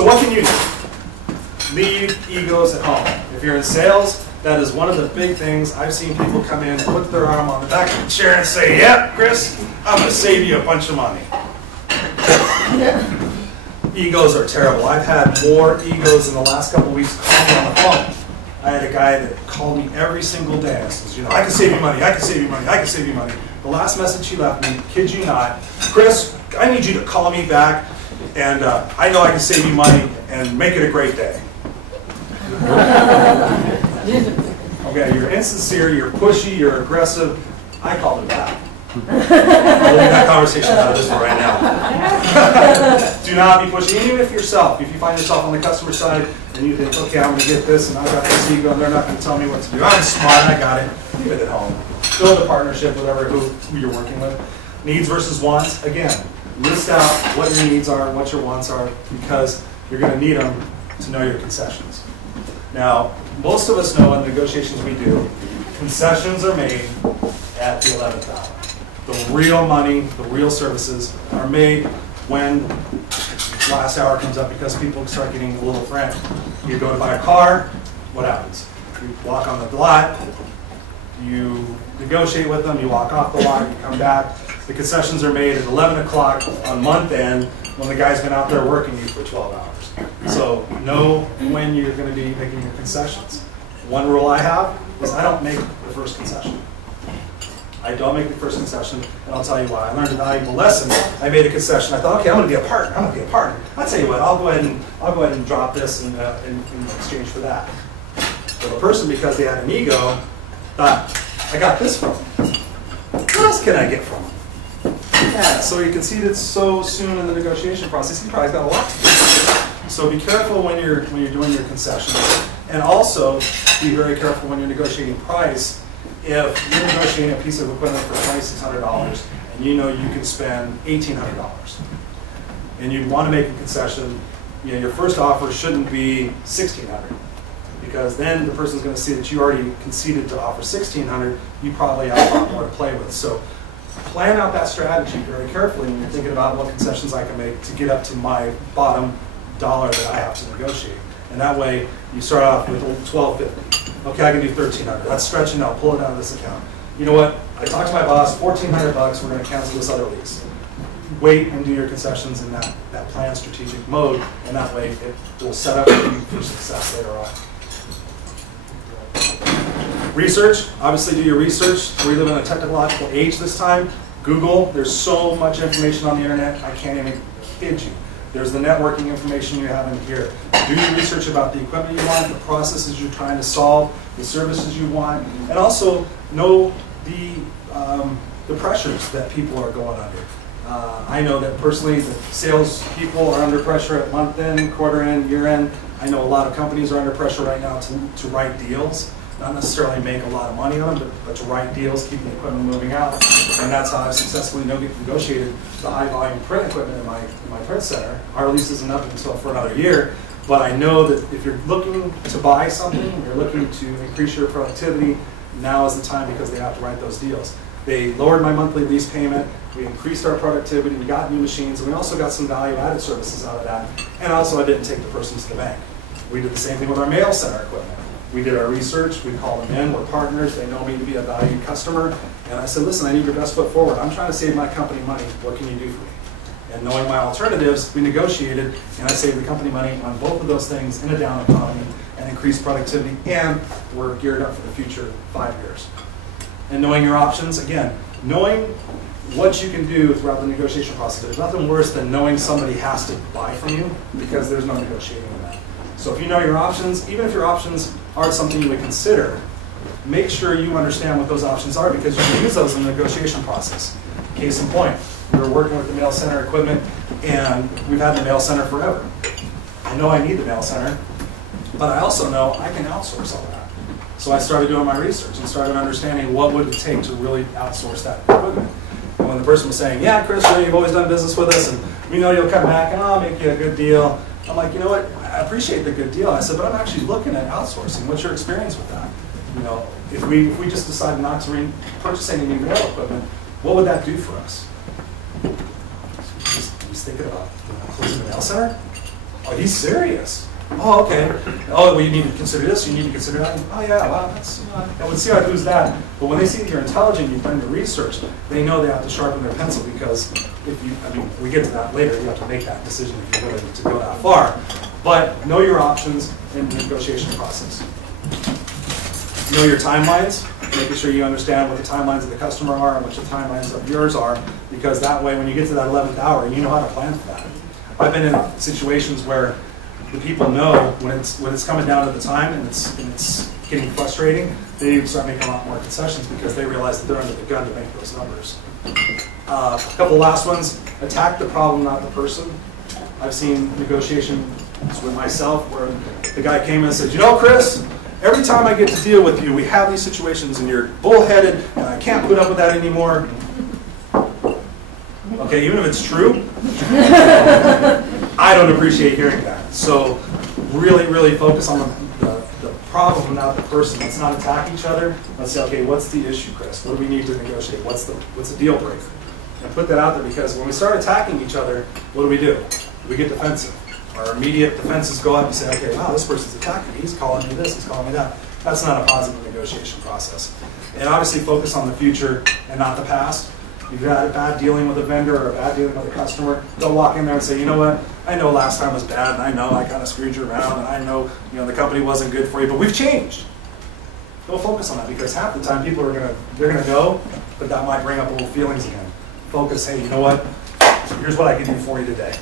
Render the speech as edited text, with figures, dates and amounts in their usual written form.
So what can you do? Leave egos at home. If you're in sales, that is one of the big things. I've seen people come in, put their arm on the back of the chair and say, "Yeah, Chris, I'm going to save you a bunch of money." Egos are terrible. I've had more egos in the last couple of weeks call me on the phone. I had a guy that called me every single day and says, "I can save you money, I can save you money, I can save you money." The last message he left me, kid you not, "Chris, I need you to call me back, and I know I can save you money and make it a great day." Okay, you're insincere, you're pushy, you're aggressive. I called him back. We'll leave that conversation out of this one right now. Do not be pushy, even if yourself. If you find yourself on the customer side and you think, "Okay, I'm going to get this, and I've got this ego, and they're not going to tell me what to do. I'm smart, I got it." Leave it at home. Build a partnership with who you're working with. Needs versus wants. Again, list out what your needs are and what your wants are, because you're going to need them to know your concessions. Now, most of us know in the negotiations we do, concessions are made at the 11th hour. The real money, the real services are made when last hour comes up, because people start getting a little frantic. You go to buy a car, what happens? You walk on the lot, you negotiate with them, you walk off the lot, you come back. The concessions are made at 11 o'clock on month end when the guy's been out there working you for 12 hours. So know when you're going to be making your concessions. One rule I have is I don't make the first concession. I don't make the first concession, and I'll tell you why. I learned a valuable lesson. I made a concession. I thought, okay, I'm going to be a partner. I'm going to be a partner. I'll tell you what. I'll go ahead and drop this in exchange for that. But the person, because they had an ego, thought, I got this from them. What else can I get from them? Yeah, so you can see that so soon in the negotiation process, he probably got a lot to do. So be careful when you're doing your concessions, and also be very careful when you're negotiating price. If you're negotiating a piece of equipment for $2,600 and you know you can spend $1,800, and you want to make a concession, your first offer shouldn't be $1,600, because then the person's going to see that you already conceded to offer $1,600. You probably have a lot more to play with. So plan out that strategy very carefully when you're thinking about what concessions I can make to get up to my bottom dollar that I have to negotiate. And that way, you start off with $1,250. Okay, I can do $1,300. That's stretching out. Pull it out of this account. You know what? I talked to my boss. $1,400. We're going to cancel this other lease. Wait and do your concessions in that planned strategic mode, and that way it will set up you for success later on. Research. Obviously, do your research. We live in a technological age this time. Google. There's so much information on the internet. I can't even kid you. There's the networking information you have in here. Do your research about the equipment you want, the processes you're trying to solve, the services you want, and also know the pressures that people are going under. I know that personally the sales people are under pressure at month end, quarter end, year end. I know a lot of companies are under pressure right now to write deals. Not necessarily make a lot of money on them, but to write deals, keep the equipment moving out. And that's how I've successfully negotiated the high volume print equipment in my print center. Our lease isn't up until for another year, but I know that if you're looking to buy something, you're looking to increase your productivity, now is the time, because they have to write those deals. They lowered my monthly lease payment, we increased our productivity, we got new machines, and we also got some value-added services out of that. And also I didn't take the person to the bank. We did the same thing with our mail center equipment. We did our research, we called them in, we're partners, they know me to be a valued customer, and I said, listen, I need your best foot forward. I'm trying to save my company money, what can you do for me? And knowing my alternatives, we negotiated, and I saved the company money on both of those things in a down economy, and increased productivity, and we're geared up for the future 5 years. And knowing your options, again, knowing what you can do throughout the negotiation process. There's nothing worse than knowing somebody has to buy from you, because there's no negotiating in that. So if you know your options, even if your options aren't something you would consider, make sure you understand what those options are, because you can use those in the negotiation process. Case in point, we were working with the mail center equipment, and we've had the mail center forever. I know I need the mail center, but I also know I can outsource all that. So I started doing my research and started understanding what would it take to really outsource that equipment. And when the person was saying, yeah, Chris, you've always done business with us, and we know you'll come back, and I'll make you a good deal. I'm like, you know what, I appreciate the good deal. I said, but I'm actually looking at outsourcing. What's your experience with that? You know, if we just decide not to purchase any new mail equipment, what would that do for us? Just thinking about closing the mail center? Oh, he's serious. Oh, okay. Oh, well, you need to consider this, you need to consider that. Oh, yeah, well, that's, I would see how to do that. But when they see that you're intelligent, you've done your research, they know they have to sharpen their pencil because if you, I mean, we get to that later, you have to make that decision if you're willing to go that far. But know your options in the negotiation process. Know your timelines, making sure you understand what the timelines of the customer are and what the timelines of yours are, because that way when you get to that 11th hour, you know how to plan for that. I've been in situations where the people know when it's coming down to the time and it's getting frustrating, they start making a lot more concessions because they realize that they're under the gun to make those numbers. A couple last ones, attack the problem, not the person. I've seen negotiations with myself where the guy came in and said, you know, Chris, every time I get to deal with you, we have these situations and you're bullheaded and I can't put up with that anymore. Okay, even if it's true, I don't appreciate hearing that. So really, really focus on the problem, not the person. Let's not attack each other. Let's say, okay, what's the issue, Chris? What do we need to negotiate? What's the deal breaker? And put that out there because when we start attacking each other, what do? We get defensive. Our immediate defenses go up and say, okay, wow, this person's attacking me. He's calling me this, he's calling me that. That's not a positive negotiation process. And obviously focus on the future and not the past. You've had a bad dealing with a vendor or a bad dealing with a customer, don't walk in there and say, you know what, I know last time was bad, and I know I kind of screwed you around, and I know, the company wasn't good for you, but we've changed. Don't focus on that because half the time people are they're gonna go, but that might bring up old feelings again. Focus, hey, you know what, here's what I can do for you today.